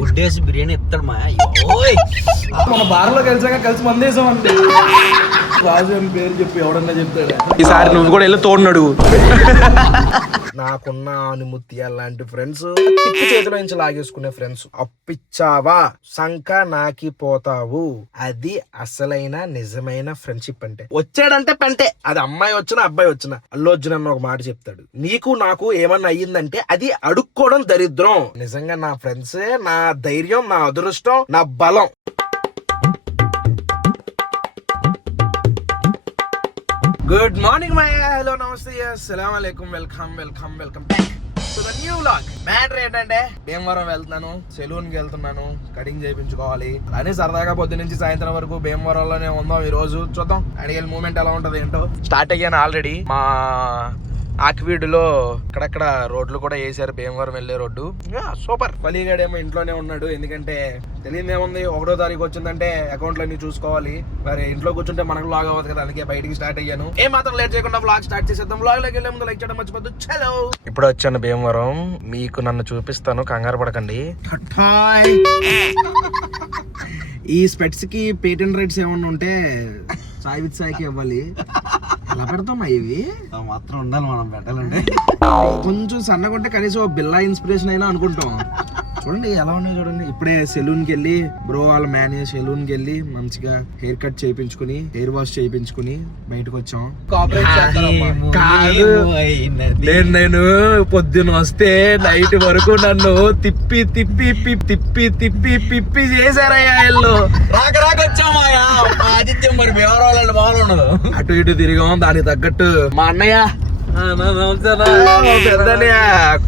గుడ్డేసి బిర్యానీ ఇస్తాడు మా మన బార్లో కలిసి మందేసాం అంటే రాజు అని పేరు చెప్పి ఎవడన్నా చెప్తాడు. ఈసారి నువ్వు కూడా వెళ్ళి తోడున్నాడు. నాకున్న అనుమతి అలాంటి ఫ్రెండ్స్ తిప్పి చేతిలో నుంచి లాగేసుకునే ఫ్రెండ్స్. అప్పిచ్చావా సంక నాకి పోతావు, అది అసలైన నిజమైన ఫ్రెండ్షిప్ అంటే. వచ్చాడంటే పెంటే, అది అమ్మాయి వచ్చినా అబ్బాయి వచ్చినా. అల్లు అర్జున్ అన్న ఒక మాట చెప్తాడు, నీకు నాకు ఏమన్నా అయ్యిందంటే అది అడుక్కోవడం దరిద్రం. నిజంగా నా ఫ్రెండ్సే నా ధైర్యం, నా అదృష్టం, నా బలం. గుడ్ మార్నింగ్ మై హలో నమస్తే అస్సలాము అలైకుం welcome back to the new vlog. Matter ఏంటంటే భీమవరం వెళ్తున్నాను, సెలూన్ కి వెళ్తున్నాను, కటింగ్ చేయించుకోవాలి. అలానే సరదాగా పొద్దు నుంచి సాయంత్రం వరకు భీమవరంలోనే ఉందాం. ఈ రోజు చూద్దాం అడిగేల మూమెంట్ ఎలా ఉంటది ఏంటో. స్టార్ట్ అయ్యాను ఆల్రెడీ. మా ఆక్వీడ్లో అక్కడక్కడ రోడ్లు కూడా వేసారు, భీమవరం వెళ్లే రోడ్డు. సూపర్. పలిగాడేమో ఇంట్లోనే ఉన్నాడు, ఎందుకంటే తెలియదేముంది, 1వ తారీఖు వచ్చిందంటే అకౌంట్లు అన్ని చూసుకోవాలి. మరి ఇంట్లో కూర్చుంటే మనకు లాగ్ అవ్వదు కదా, అందుకే బయటికి స్టార్ట్ అయ్యాను. ఏం మాత్రం లేట్ చేయకుండా వ్లాగ్ స్టార్ట్ చేసేద్దాం. వ్లాగ్ లోకి వెళ్ళే ముందు లైక్ చేయడం మర్చిపోద్దు. చలో, ఇప్పుడు వచ్చాను భీమవరం, మీకు నన్ను చూపిస్తాను, కంగారు పడకండి. ఈ స్పెట్స్ కి పేటెంట్ రైట్స్ ఏమన్నా ఉంటే సాయి విత్ సాయికి ఇవ్వాలి. ఎలా పెడతామా ఇవి? మాత్రం ఉండాలి మనం పెట్టాలంటే. కొంచెం సన్నగా ఉంటే కనీసం బిల్లా ఇన్స్పిరేషన్ అయినా అనుకుంటాం. చూడండి ఎలా ఉన్నాయి చూడండి. ఇప్పుడే సెలూన్ కి వెళ్ళి బ్రో వాళ్ళ మేనేజ్ సెలూన్ కి వెళ్ళి మంచిగా హెయిర్ కట్ చేయించుకుని, హెయిర్ వాష్ చేయించుకుని బయటకు వచ్చాం. కాదు, నేను పొద్దున వస్తే నైట్ వరకు నన్ను తిప్పి తిప్పి తిప్పి తిప్పి పిప్పి చేశారయ్యా వీళ్ళు. వచ్చామాయా ఆదిత్యం మరి భీమవరం బాగుండదు. అటు ఇటు తిరిగాం, దానికి తగ్గట్టు మా అన్నయ్య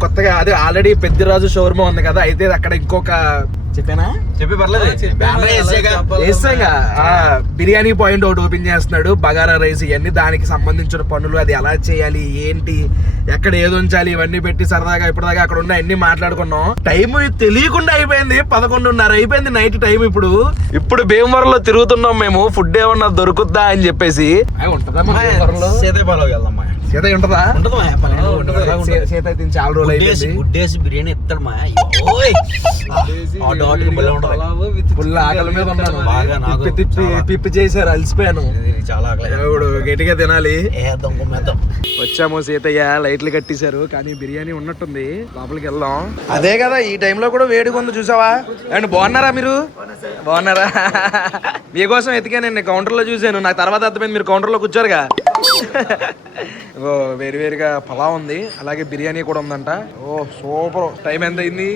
కొత్తగా అదే ఆల్రెడీ పెద్దరాజు షోరూమ్ ఉంది కదా, అయితే అక్కడ ఇంకొక చెప్పానా చెప్పి పర్లేదు బిర్యానీ పాయింట్ ఒకటి ఓపెన్ చేస్తున్నాడు. బగారా రైస్ ఇవన్నీ దానికి సంబంధించిన పనులు, అది ఎలా చేయాలి ఏంటి, ఎక్కడ ఏది ఉంచాలి, ఇవన్నీ పెట్టి సరదాగా ఇప్పటిదాకా అక్కడ ఉన్న అన్ని మాట్లాడుకున్నాం. టైం తెలియకుండా అయిపోయింది, 11:30 అయిపోయింది నైట్ టైం. ఇప్పుడు భీమవరంలో తిరుగుతున్నాం మేము. ఫుడ్ ఏమన్నా దొరుకుద్దా అని చెప్పేసి. సీత ఉంటదా? సీత అయితే చాలా రోజులు అయిపోయింది. గుడ్డేసి బిర్యానీ ఇస్తాడు మా ఆకలి మీద ఉన్నాను, పిప్పి చేశారు, అలసిపోయాను చాలా. ఇప్పుడు గట్టిగా తినాలి. వచ్చాము సీతయ్య, లైట్లు కట్టేశారు కానీ బిర్యానీ ఉన్నట్టుంది. లోపలికి వెళ్దాం. అదే కదా ఈ టైంలో కూడా వేడిగా ఉంది చూసావా. అండ్ బాగున్నారా మీరు? బాగున్నారా? మీకోసం ఎతికానండి, కౌంటర్ లో చూసాను. నాకు తర్వాత అర్థమైంది మీరు కౌంటర్ లో కూర్చోరుగా. వేరు వేరుగా పలావ్ ఉంది, అలాగే బిర్యానీ కూడా ఉందంట. ఓ సూపర్. టైం ఎంత అయింది?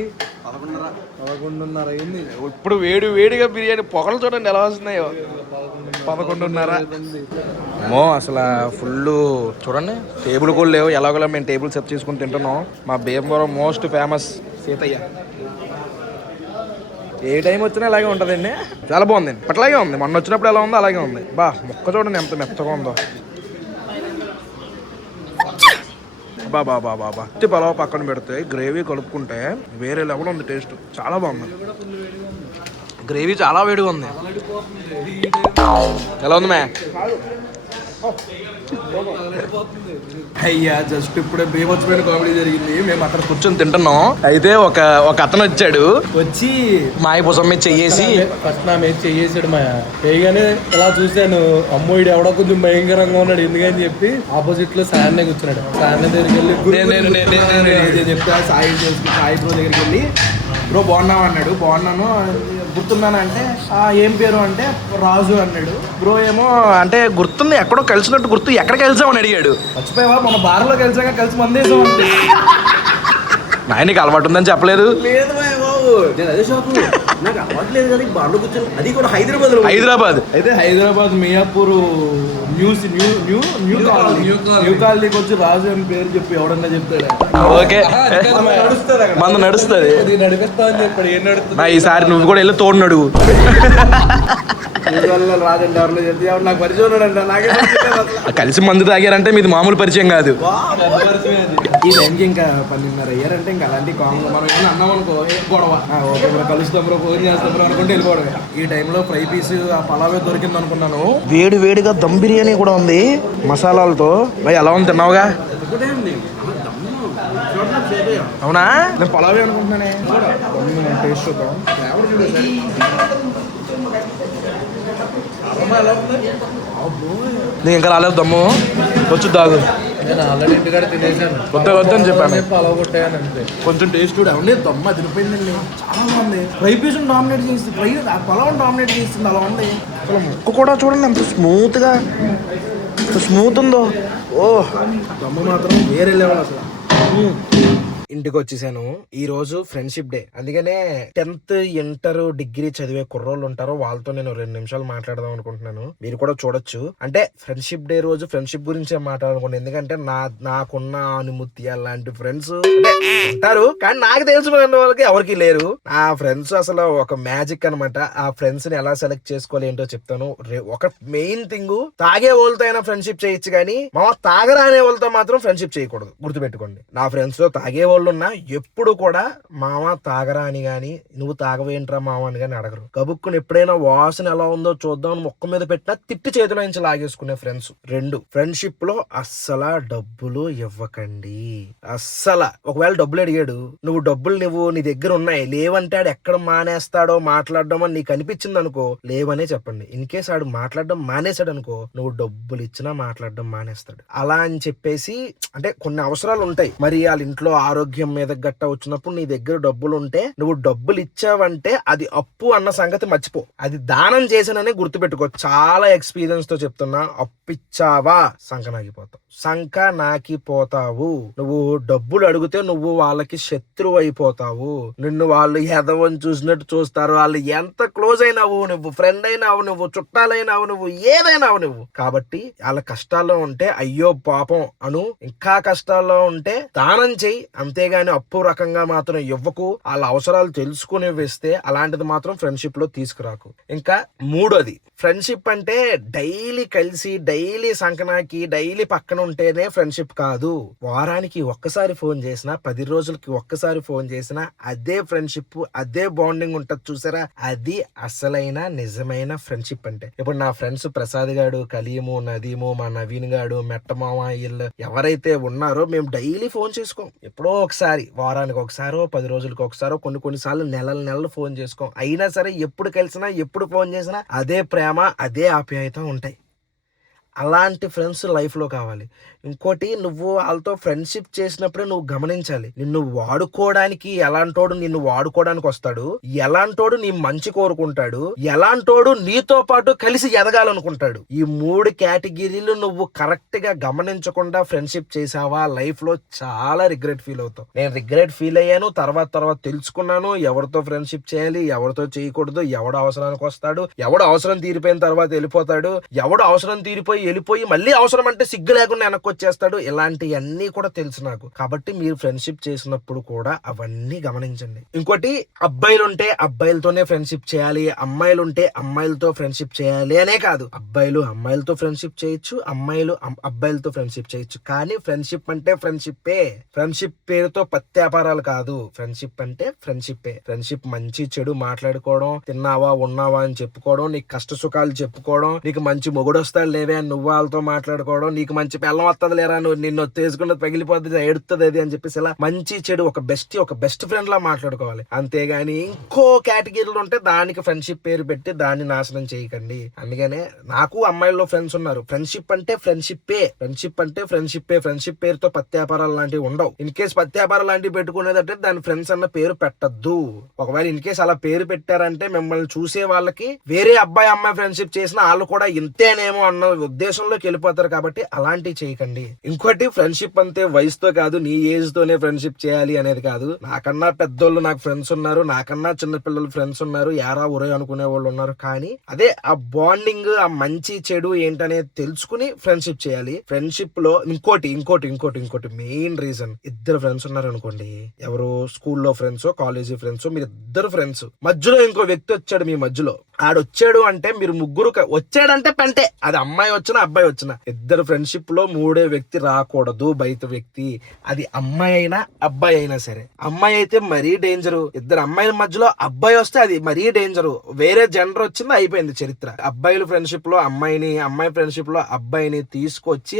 11:30 అయింది. ఇప్పుడు వేడిగా బిర్యానీ పొగలు చూడండి ఎలా వస్తున్నాయో. 11:30 అసలు ఫుల్. చూడండి టేబుల్ కూడా లేవు, ఎలాగోలా మేము టేబుల్ సెట్ చేసుకుని తింటున్నాం. మా భీమవరం మోస్ట్ ఫేమస్ సీతయ్య. ఏ టైం వచ్చినా అలాగే ఉంటుందండి, చాలా బాగుందండి. అట్లాగే ఉంది, మొన్న వచ్చినప్పుడు ఎలా ఉందో అలాగే ఉంది. బా ముక్క చూడండి ఎంత మెత్తగా ఉందో. బాబా పలావ్ పక్కన పెడితే గ్రేవీ కలుపుకుంటే వేరే లెవెల్ ఉంది టేస్ట్, చాలా బాగుంది. గ్రేవీ చాలా వేడిగా ఉంది. ఎలా ఉంది మే? అయ్యా జస్ట్ ఇప్పుడే బీభత్సమైన కామెడీ జరిగింది. మేము అక్కడ కూర్చొని తింటున్నాం, అయితే ఒక అతను వచ్చి మాయ పుసం మీద చెయ్యేసి ఫస్ట్ నా మీద చెయ్యేసాడు. మాయ వేయగానే ఇలా చూశాను, అమ్మోయిడు ఎవడో కొంచెం భయంకరంగా ఉన్నాడు, ఎందుకని చెప్పి ఆపోజిట్ లో సాయన్నే కూర్చున్నాడు. సాయన్న దగ్గరికి వెళ్ళి చెప్తా, సాయి బ్రో దగ్గరికి వెళ్ళి బ్రో బాగున్నావు అన్నాడు. బాగున్నాను, గుర్తున్నానంటే ఏం పేరు అంటే రాజు అన్నాడు. బ్రో ఏమో అంటే గుర్తుంది, ఎక్కడో కలిసినట్టు గుర్తు, ఎక్కడికి కలిసామని అడిగాడు. మర్చిపోయావా మన బార్లో కలిసాక కలిసి మందేసాం అంటే. నాయనకి అలవాటు ఉందని చెప్పలేదు. లేదు బాబు, నేను అదే షాపు, నాకు అలవాటు లేదు కదా బార్లో కూర్చొని. అది కూడా హైదరాబాద్ అయితే హైదరాబాద్ మియాపూర్ న్యూ కాలనీకి వచ్చి రాజు అని పేరు చెప్పి ఎవడన్నా చెప్తాడు. ఓకే మన నడుస్తుంది, నడిపిస్తా అని చెప్పాడు. ఏం నడుస్తుంది? ఈసారి నువ్వు కూడా వెళ్ళి తోడున్నాడు. రాజండి ఎవరిలో చెప్తే నాకు పరిచయం ఉన్నాడంట. నాకే కలిసి మందు తాగారంటే మీది మామూలు పరిచయం కాదు. ఈ టైంకి ఇంకా 12:30 అయ్యారంటే ఇంకా అలాంటి కామన్. మనం ఏమైనా అన్నాం అనుకో గొడవ, ఓకే బ్రో కలుస్తాం బ్రో, ఫోన్ చేస్తాం బ్రో అనుకుంటే వెళ్ళిపోవడమే. ఈ టైంలో ఫ్రై పీస్ ఆ పలావే దొరికింది అనుకున్నాను. వేడిగా దమ్ బిర్యానీ కూడా ఉంది మసాలాలతో. భయ్ ఎలా ఉంది, తిన్నావుగా? అవునా? నేను పలావే అనుకుంటున్నానే. టేస్ట్ చూద్దాం. ఫ్లేవర్ చూడు ఒకసారి. నీకు ఇంకా రాలేదు దమ్ము, వచ్చి దాగు. నేను ఆల్రెడీ ఇంటికాడ తినేసాను. వద్దని చెప్పాను. పలావ్ కొట్టాను అంతే. కొంచెం టేస్ట్ చూడు. అవునే దమ్మ తినిపోయిందండి, చాలా బాగుంది. ఫ్రై పీస్ డామినేట్ చేస్తుంది, ఫ్రై పొలం డామినేట్ చేస్తుంది, అలా ఉంది. అసలు ముక్క కూడా చూడండి ఎంత స్మూత్గా, ఎంత స్మూత్ ఉందో. ఓ దమ్ము మాత్రం వేరే లెవెల్ అసలు. ఇంటికి వచ్చేసాను. ఈ రోజు ఫ్రెండ్షిప్ డే, అందుకనే 10th ఇంటర్ డిగ్రీ చదివే కుర్రోళ్ళు ఉంటారో వాళ్ళతో నేను 2 నిమిషాలు మాట్లాడదాం అనుకుంటున్నాను. మీరు కూడా చూడొచ్చు. అంటే ఫ్రెండ్షిప్ డే రోజు ఫ్రెండ్షిప్ గురించే మాట్లాడుకోండి. ఎందుకంటే నాకున్న అనుమతి అలాంటి ఫ్రెండ్స్ ఉంటారు, కానీ నాకు తెలిసిన వాళ్ళకి ఎవరికి లేరు. ఆ ఫ్రెండ్స్ అసలు ఒక మ్యాజిక్ అనమాట. ఆ ఫ్రెండ్స్ ని ఎలా సెలెక్ట్ చేసుకోవాలి ఏంటో చెప్తాను. ఒక మెయిన్ థింగ్, తాగే వాళ్ళతో అయినా ఫ్రెండ్షిప్ చేయొచ్చు, కానీ తాగరా అనే వాళ్ళతో మాత్రం ఫ్రెండ్షిప్ చేయకూడదు. గుర్తుపెట్టుకోండి. నా ఫ్రెండ్స్ లో తాగే ఉన్నా ఎప్పుడు కూడా మామ తాగరా అని గాని, నువ్వు తాగవేంట్రా మామ అని గాని అడగరు. కబుక్కుని ఎప్పుడైనా వాసన ఎలా ఉందో చూద్దాం మొక్క మీద పెట్టినా తిట్టి చేతిలో నుంచి లాగేసుకునే ఫ్రెండ్స్. 2, ఫ్రెండ్షిప్ లో అస్సలా డబ్బులు ఇవ్వకండి. అస్సలా. ఒకవేళ డబ్బులు అడిగాడు, నువ్వు నీ దగ్గర ఉన్నాయి, లేవంటే ఆడు ఎక్కడ మానేస్తాడో మాట్లాడడం అని నీకు అనిపించింది అనుకో, లేవనే చెప్పండి. ఇన్ కేస్ ఆడు మాట్లాడడం మానేశాడు అనుకో, నువ్వు డబ్బులు ఇచ్చినా మాట్లాడడం మానేస్తాడు. అలా అని చెప్పేసి, అంటే కొన్ని అవసరాలు ఉంటాయి, మరి వాళ్ళ ఇంట్లో ఆరోగ్యం మీద గట్ట వచ్చినప్పుడు నీ దగ్గర డబ్బులు ఉంటే నువ్వు డబ్బులు ఇచ్చావంటే అది అప్పు అన్న సంగతి మర్చిపో. అది దానం చేశాననే గుర్తుపెట్టుకో. చాలా ఎక్స్పీరియన్స్ తో చెప్తున్నా. అప్పిచ్చావా సంక నాకిపోతావు. నువ్వు డబ్బులు అడిగితే నువ్వు వాళ్ళకి శత్రువు అయిపోతావు. నిన్ను వాళ్ళు ఎదవని చూసినట్టు చూస్తారు. వాళ్ళు ఎంత క్లోజ్ అయినావు, నువ్వు ఫ్రెండ్ అయినావు, నువ్వు చుట్టాలైనావు, నువ్వు ఏదైనావు నువ్వు. కాబట్టి వాళ్ళ కష్టాల్లో ఉంటే అయ్యో పాపం అను. ఇంకా కష్టాల్లో ఉంటే దానం చెయ్యి, అంతేగాని అప్పు రకంగా మాత్రం ఇవ్వకు. వాళ్ళ అవసరాలు తెలుసుకుని వేస్తే అలాంటిది మాత్రం ఫ్రెండ్షిప్ లో తీసుకురాకు. ఇంకా 3వది, ఫ్రెండ్షిప్ అంటే డైలీ కలిసి, డైలీ సంకనాకి, డైలీ పక్కన ఉంటేనే ఫ్రెండ్షిప్ కాదు. వారానికి ఒక్కసారి ఫోన్ చేసినా, 10 రోజులకి ఒక్కసారి ఫోన్ చేసినా అదే ఫ్రెండ్షిప్, అదే బాండింగ్ ఉంటది చూసారా, అది అసలైన నిజమైన ఫ్రెండ్షిప్ అంటే. ఇప్పుడు నా ఫ్రెండ్స్ ప్రసాద్ గాడు, కలీము, నదీము, మా నవీన్ గాడు, మెట్టమామ, వీళ్ళు ఎవరైతే ఉన్నారో మేము డైలీ ఫోన్ చేసుకోం. ఎప్పుడో ఒకసారి, వారానికి ఒకసారో, 10 రోజులకి ఒకసారో, కొన్నిసార్లు నెలలు ఫోన్ చేసుకోం. అయినా సరే ఎప్పుడు కలిసినా, ఎప్పుడు ఫోన్ చేసినా అదే ప్రేమ, అదే ఆప్యాయత ఉంటాయి. అలాంటి ఫ్రెండ్స్ లైఫ్ లో కావాలి. ఇంకోటి, నువ్వు వాళ్ళతో ఫ్రెండ్షిప్ చేసినప్పుడే నువ్వు గమనించాలి, నిన్ను వాడుకోవడానికి ఎలాంటోడు నిన్ను వాడుకోవడానికి వస్తాడు, ఎలాంటోడు నీ మంచి కోరుకుంటాడు, ఎలాంటోడు నీతో పాటు కలిసి ఎదగాలనుకుంటాడు. ఈ 3 కేటగిరీలు నువ్వు కరెక్ట్ గా గమనించకుండా ఫ్రెండ్షిప్ చేసావా, లైఫ్ లో చాలా రిగ్రెట్ ఫీల్ అవుతావు. నేను రిగ్రెట్ ఫీల్ అయ్యాను. తర్వాత తెలుసుకున్నాను ఎవరితో ఫ్రెండ్షిప్ చేయాలి, ఎవరితో చేయకూడదు, ఎవడు అవసరానికి వస్తాడు, ఎవడు అవసరం తీరిపోయిన తర్వాత వెళ్ళిపోతాడు, ఎవడు అవసరం తీరిపోయి మళ్ళీ అవసరం అంటే సిగ్గు లేకుండా వెనక్కి వచ్చేస్తాడు. ఇలాంటివన్నీ కూడా తెలుసు నాకు. కాబట్టి మీరు ఫ్రెండ్షిప్ చేసినప్పుడు కూడా అవన్నీ గమనించండి. ఇంకోటి, అబ్బాయిలుంటే అబ్బాయిలతోనే ఫ్రెండ్షిప్ చేయాలి, అమ్మాయిలుంటే అమ్మాయిలతో ఫ్రెండ్షిప్ చేయాలి అనే కాదు. అబ్బాయిలు అమ్మాయిలతో ఫ్రెండ్షిప్ చేయొచ్చు, అమ్మాయిలు అబ్బాయిలతో ఫ్రెండ్షిప్ చేయొచ్చు. కానీ ఫ్రెండ్షిప్ అంటే ఫ్రెండ్షిప్పే. ఫ్రెండ్షిప్ పేరుతో పత్యాపారాలు కాదు. ఫ్రెండ్షిప్ అంటే ఫ్రెండ్షిప్పే. ఫ్రెండ్షిప్ మంచి చెడు మాట్లాడుకోవడం, తిన్నావా ఉన్నావా అని చెప్పుకోవడం, నీకు కష్ట సుఖాలు చెప్పుకోవడం, నీకు మంచి మొగుడు వస్తాడు లేవే అని నువ్వు వాళ్ళతో మాట్లాడుకోవడం, నీకు మంచి పెళ్ళం వస్తుంది లేరా, నువ్వు నిన్ను తీసుకున్నది పగిలిపోతుంది, ఎడుతుంది అది అని చెప్పేసి ఇలా మంచి చెడు ఒక బెస్ట్ ఫ్రెండ్ లా మాట్లాడుకోవాలి. అంతేగాని ఇంకో కేటగిరీలు ఉంటే దానికి ఫ్రెండ్షిప్ పేరు పెట్టి దాన్ని నాశనం చేయకండి. అందుకనే నాకు అమ్మాయిల్లో ఫ్రెండ్స్ ఉన్నారు. ఫ్రెండ్షిప్ అంటే ఫ్రెండ్షిప్పే. ఫ్రెండ్షిప్ పేరుతో పత్యాపారాలు లాంటివి ఉండవు. ఇన్ కేసు పత్యాపారాలు లాంటివి పెట్టుకునేదంటే దాని ఫ్రెండ్స్ అన్న పేరు పెట్టద్దు. ఒకవేళ ఇన్ కేసు అలా పేరు పెట్టారంటే మిమ్మల్ని చూసే వాళ్ళకి వేరే అబ్బాయి అమ్మాయి ఫ్రెండ్షిప్ చేసిన వాళ్ళు కూడా ఇంతేనేమో అన్న ఉద్దేశంలోకి వెళ్ళిపోతారు. కాబట్టి అలాంటివి చేయకండి. ఇంకోటి, ఫ్రెండ్షిప్ అంతే వయసుతో కాదు, నీ ఏజ్ తోనే ఫ్రెండ్షిప్ చేయాలి అనేది కాదు. నాకన్నా పెద్దోళ్ళు నాకు ఫ్రెండ్స్ ఉన్నారు, నాకన్నా చిన్నపిల్లలు ఫ్రెండ్స్ ఉన్నారు, యారా ఉరే అనుకునే వాళ్ళు ఉన్నారు. కానీ అదే ఆ బాండింగ్, ఆ మంచి చెడు ఏంటనేది తెలుసుకుని ఫ్రెండ్షిప్ చేయాలి. ఫ్రెండ్షిప్ లో ఇంకోటి మెయిన్ రీజన్, ఇద్దరు ఫ్రెండ్స్ ఉన్నారు అనుకోండి, ఎవరు స్కూల్లో ఫ్రెండ్స్, కాలేజీ ఫ్రెండ్స్, మీరు ఇద్దరు ఫ్రెండ్స్, మధ్యలో ఇంకో వ్యక్తి వచ్చాడు మీ మధ్యలో. ఆడొచ్చాడు అంటే మీరు ముగ్గురు వచ్చాడంటే పెంటే, అది అమ్మాయి వచ్చాడు వచ్చినా అబ్బాయి వచ్చినా ఇద్దరు ఫ్రెండ్షిప్ లో మూడో వ్యక్తి రాకూడదు, బయట వ్యక్తి. అది అమ్మాయి అయినా అబ్బాయి అయినా సరే. అమ్మాయి అయితే మరీ డేంజరు, ఇద్దరు అమ్మాయిల మధ్యలో అబ్బాయి వస్తే అది మరీ డేంజరు. వేరే జెండర్ వచ్చింది అయిపోయింది చరిత్ర. అబ్బాయిల ఫ్రెండ్షిప్ లో అమ్మాయిని, అమ్మాయి ఫ్రెండ్షిప్ లో అబ్బాయిని తీసుకొచ్చి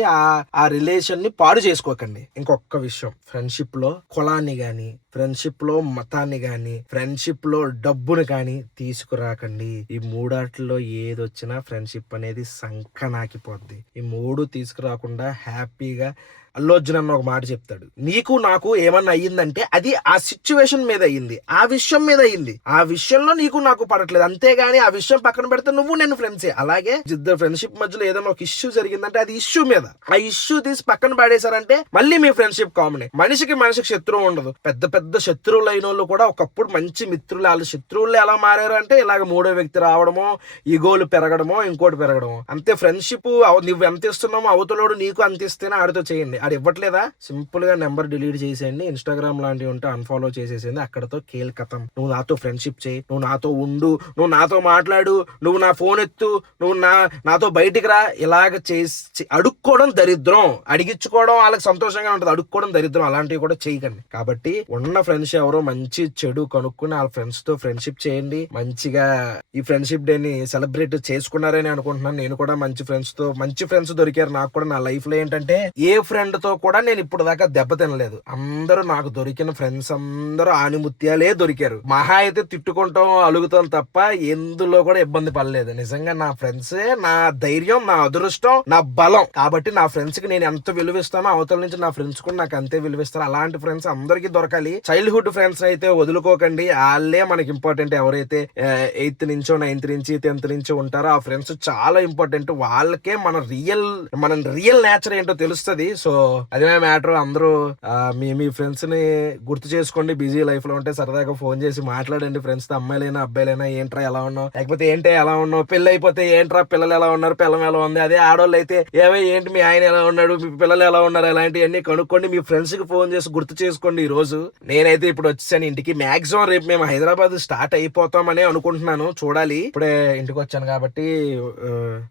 ఆ రిలేషన్ ని పాడు చేసుకోకండి. ఇంకొక విషయం, ఫ్రెండ్షిప్ లో కులాన్ని గాని, ఫ్రెండ్షిప్ లో మతాన్ని గాని, ఫ్రెండ్షిప్ లో డబ్బుని కానీ తీసుకురాకండి. ఈ మూడాట్లో ఏదొచ్చినా ఫ్రెండ్షిప్ అనేది సంకనాకిపోద్ది. ఈ మూడు తీసుకురాకుండా హ్యాపీగా అల్లు అర్జున్ అన్న ఒక మాట చెప్తాడు, నీకు నాకు ఏమన్నా అయ్యిందంటే అది ఆ సిచ్యువేషన్ మీద అయ్యింది, ఆ విషయం మీద అయ్యింది, ఆ విషయంలో నీకు నాకు పడట్లేదు, అంతేగాని ఆ విషయం పక్కన పెడితే నువ్వు నేను ఫ్రెండ్సే. అలాగే ఇద్దరు ఫ్రెండ్షిప్ మధ్యలో ఏదైనా ఒక ఇష్యూ జరిగిందంటే అది ఇష్యూ మీద, ఆ ఇష్యూ తీసి పక్కన పడేశారంటే మళ్ళీ మీ ఫ్రెండ్షిప్ కామనే. మనిషికి శత్రువు ఉండదు. పెద్ద పెద్ద శత్రువులు అయిన వాళ్ళు కూడా ఒకప్పుడు మంచి మిత్రులు. వాళ్ళు శత్రువులు ఎలా మారారు అంటే ఇలాగ మూడో వ్యక్తి రావడమో, ఈగోలు పెరగడమో, ఇంకోటి పెరగడమో. అంతే ఫ్రెండ్షిప్. నువ్వు ఎంత ఇస్తున్నామో అవతలోడు నీకు అంత ఇస్తేనే ఆడితో చేయండి. అది ఇవ్వట్లేదా, సింపుల్ గా నెంబర్ డిలీట్ చేసేయండి. ఇన్స్టాగ్రామ్ లాంటివి ఉంటే అన్ఫాలో చేసేసేయండి. అక్కడతో కేల్ కథం. నువ్వు నాతో ఫ్రెండ్షిప్ చేయి, నువ్వు నాతో ఉండు, నువ్వు నాతో మాట్లాడు, నువ్వు నా ఫోన్ ఎత్తు, నువ్వు నాతో బయటికి రా. ఇలాగ చేసి అడుక్కోవడం దరిద్రం. అడిగించుకోవడం వాళ్ళకి సంతోషంగా ఉంటుంది, అడుక్కోవడం దరిద్రం. అలాంటివి కూడా చేయకండి. కాబట్టి ఉన్న ఫ్రెండ్స్ ఎవరో మంచి చెడు కనుక్కుని వాళ్ళ ఫ్రెండ్స్ తో ఫ్రెండ్షిప్ చేయండి. మంచిగా ఈ ఫ్రెండ్షిప్ డే ని సెలబ్రేట్ చేసుకున్నారని అనుకుంటున్నాను. నేను కూడా మంచి ఫ్రెండ్స్ దొరికారు నాకు కూడా. నా లైఫ్ లో ఏంటంటే ఏ ఫ్రెండ్ తో కూడా నేను ఇప్పుడు దాకా దెబ్బ తినలేదు. అందరూ నాకు దొరికిన ఫ్రెండ్స్ అందరూ ఆనిముత్యాలే దొరికారు. మహా అయితే తిట్టుకుంటాం, అలుగుతాం తప్ప ఎందులో కూడా ఇబ్బంది పడలేదు. నిజంగా నా ఫ్రెండ్సే నా ధైర్యం, నా అదృష్టం, నా బలం. కాబట్టి నా ఫ్రెండ్స్ కి నేను ఎంత విలువిస్తానో అవతల నుంచి నా ఫ్రెండ్స్ కూడా నాకు అంతే విలువిస్తారు. అలాంటి ఫ్రెండ్స్ అందరికీ దొరకాలి. చైల్డ్హుడ్ ఫ్రెండ్స్ అయితే వదులుకోకండి. వాళ్ళే మనకి ఇంపార్టెంట్. ఎవరైతే 8th నుంచో 9th నుంచి 10th నుంచి ఉంటారో ఆ ఫ్రెండ్స్ చాలా ఇంపార్టెంట్. వాళ్ళకే మన రియల్ నేచర్ ఏంటో తెలుస్తుంది. సో అదే మ్యాటర్. అందరూ మీ ఫ్రెండ్స్ ని గుర్తు చేసుకోండి. బిజీ లైఫ్ లో ఉంటే సరదాగా ఫోన్ చేసి మాట్లాడండి ఫ్రెండ్స్ తో. అమ్మాయిలైనా అబ్బాయిలైనా ఏంట్రా ఎలా ఉన్నావు, లేకపోతే ఏంటి ఎలా ఉన్నావు, పెళ్లి అయిపోతే ఏంట్రా పిల్లలు ఎలా ఉన్నారు, పిల్లం ఎలా ఉంది. అదే ఆడవాళ్ళు అయితే ఏంటి మీ ఆయన ఎలా ఉన్నాడు, మీ పిల్లలు ఎలా ఉన్నారు, ఇలాంటివన్నీ కనుక్కోండి. మీ ఫ్రెండ్స్ కి ఫోన్ చేసి గుర్తు చేసుకోండి. ఈ రోజు నేనైతే ఇప్పుడు వచ్చేసాను ఇంటికి. మాక్సిమం రేపు మేము హైదరాబాద్ స్టార్ట్ అయిపోతామని అనుకుంటున్నాను. చూడాలి. ఇప్పుడే ఇంటికి వచ్చాను కాబట్టి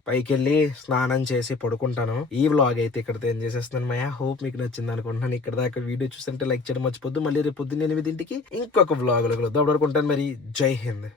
పైకి వెళ్ళి స్నానం చేసి పడుకుంటాను. ఈ వ్లాగ్ అయితే ఇక్కడ ఏం చేసేస్తున్నాను. మై హోప్ మీకు నచ్చింది అనుకుంటున్నాను. ఇక్కడ దాకా వీడియో చూస్తుంటే లైక్ చేయడం మర్చిపోద్దు. మళ్ళీ రేపు పొద్దున్న 8ంటికి ఇంకొక వ్లాగ్ లో కలుద్దాం. అప్పుడు అనుకుంటాను. మరి జై హింద్.